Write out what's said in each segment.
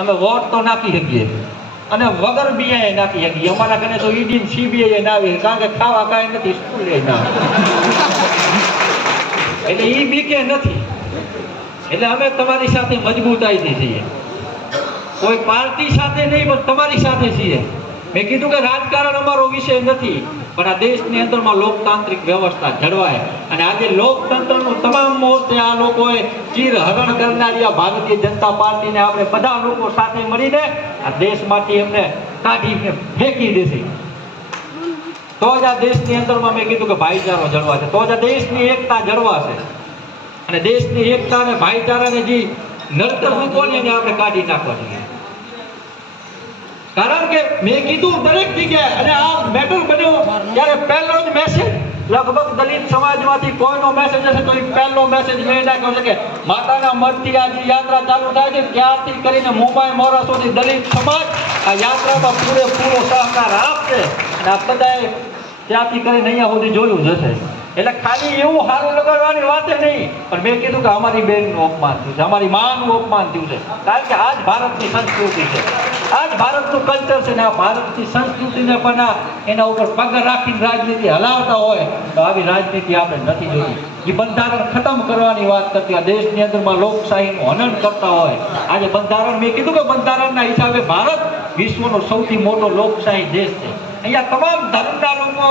અમે વોટ તો નાખી શકીએ અને વગર બીઆઈ નાખી શકીએ. અમારા ઘરે તો ઈડી સીબીઆઈ ના આવે, કારણ કે ખાવા કાંઈ નથી, સ્કૂલે ના એટલે ઈ બીકે નથી. એટલે અમે તમારી સાથે મજબૂતાઈથી છીએ, કોઈ પાર્ટી સાથે નહીં પણ તમારી સાથે છીએ. મેં કીધું કે રાજકારણ અમારો વિષય નથી, પણ આ દેશની અંદરમાં લોકતાંત્રિક વ્યવસ્થા જળવાય. અને આજે લોકતંત્રનું તમામ મોરચે આ લોકોએ ચીરહરણ કરનારી આ ભારતીય જનતા પાર્ટીને આપણે બધા લોકો સાથે મળીને આ દેશમાંથી એમને કાઢીને ફેંકી દેશે. તો જ આ દેશની અંદરમાં મેં કીધું કે ભાઈચારો જળવાશે, તો જ આ દેશની એકતા જળવાશે. અને દેશની એકતા અને ભાઈચારાને જે નડતર મૂકવાની એને આપણે કાઢી નાખવા જોઈએ. કારણ કે મેં કીધું દરેક જગ્યાએ, અને આ મેટર બન્યો ત્યારે પહેલો જ મેસેજ લગભગ દલિત સમાજમાંથી કોઈનો મેસેજ હશે તો એ પહેલો મેસેજ મેં નાખ્યો છે કે માતાના મઢથી આ જે યાત્રા ચાલુ થાય છે ત્યારથી કરીને મુંબઈ મોરા સુધી દલિત સમાજ આ યાત્રામાં પૂરેપૂરો સહકાર આપશે. અને આ બધાએ ત્યાંથી કરીને અહીંયા સુધી જોયું જશે. એટલે ખાલી એવું સારું લગાડવાની વાત નહીં, પણ મેં કીધું કે અમારી બહેનનું અપમાન થયું છે, અમારી માનું અપમાન થયું છે. કારણ કે આ જ ભારતની સંસ્કૃતિ છે, આ જ ભારતનું કલ્ચર છે. ને આ ભારતની સંસ્કૃતિને પણ એના ઉપર પગ રાખીને રાજનીતિ હલાવતા હોય તો આવી રાજનીતિ આપણે નથી જોઈ. એ બંધારણ ખતમ કરવાની વાત કરતી, આ દેશની અંદરમાં લોકશાહીનું હનન કરતા હોય. આજે બંધારણ, મેં કીધું કે બંધારણના હિસાબે ભારત વિશ્વનો સૌથી મોટો લોકશાહી દેશ છે. અહીંયા તમામ ધર્મના લોકો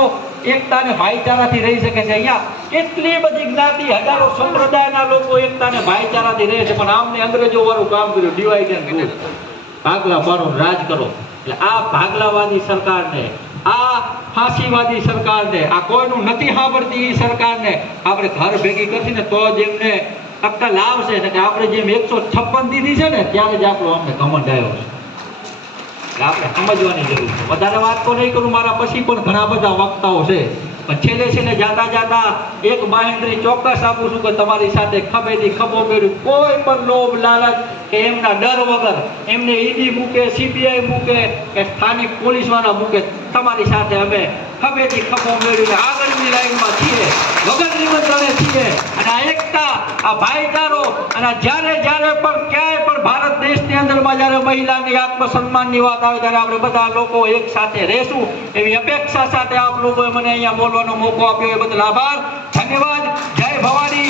એકતા અને ભાઈચારાથી રહી શકે છે. અહીંયા કેટલી બધી જ્ઞાતિ, હજારો સંપ્રદાયના લોકો એકતા અને ભાઈચારાથી રહે છે. પણ આમને અંગ્રેજો વાળું કામ કર્યું, ડિવાઈડ એન્ડ રૂલ, ભાગલા પાડો, રાજ કરો. એટલે આ ભાગલાવાદી સરકારને, આ ફાંસીવાદી સરકારને, આ કોઈનું નથી સાંભળતી એ સરકારને આપણે ઘર ભેગી કરશે ને તો જ એમને અક્કલ આવશે. કે આપણે જેમ 156 દીધી છે ને ત્યારે જ આપણો અમને ઘમંડ આવ્યો છે. આપણે સમજવાની જરૂર છે. વધારે વાત તો નહીં કરું, મારા પછી પણ ઘણા બધા વક્તાઓ છે. પણ છેલ્લે જાતા એક બાહેંધરી ચોક્કસ આપું છું કે તમારી સાથે ખભેથી ખભો મેળવી કોઈ પણ લોભ લાલચ કે એમના ડર વગર એમને ઈડી મૂકે, સીબીઆઈ મૂકે કે સ્થાનિક પોલીસ વાળા મૂકે, તમારી સાથે અમે ખભેથી ખભો મેળવીને આગળની લાઈનમાં છીએ, વગર નિમંત્રણે છીએ. અને આ એકતા, આ ભાઈચારો, અને જ્યારે પણ ક્યાંય પણ ભારત દેશની અંદરમાં જ્યારે મહિલાની આત્મસન્માનની વાત આવે ત્યારે આપણે બધા લોકો એક સાથે રહેશું એવી અપેક્ષા સાથે આપ લોકોએ મને અહીંયા બોલવાનો મોકો આપ્યો એ બદલ આભાર, ધન્યવાદ. જય ભવાની.